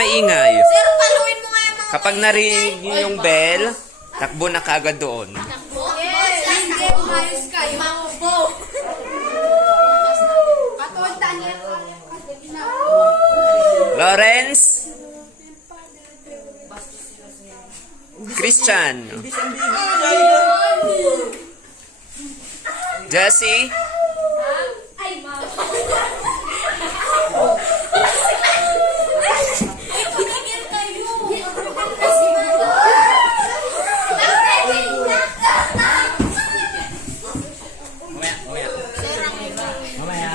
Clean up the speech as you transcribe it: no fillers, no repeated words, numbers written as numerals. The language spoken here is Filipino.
maingay. Sir, paluin mo nga yung mga Kapag narinig niyo yung bell, takbo na kagad doon. Yes! Hindi, umayos kayo. Mangbo! Katontan niya. Lawrence? Christian? Jessie? Ay, ma'am. Tumigil kayo. Mamaya.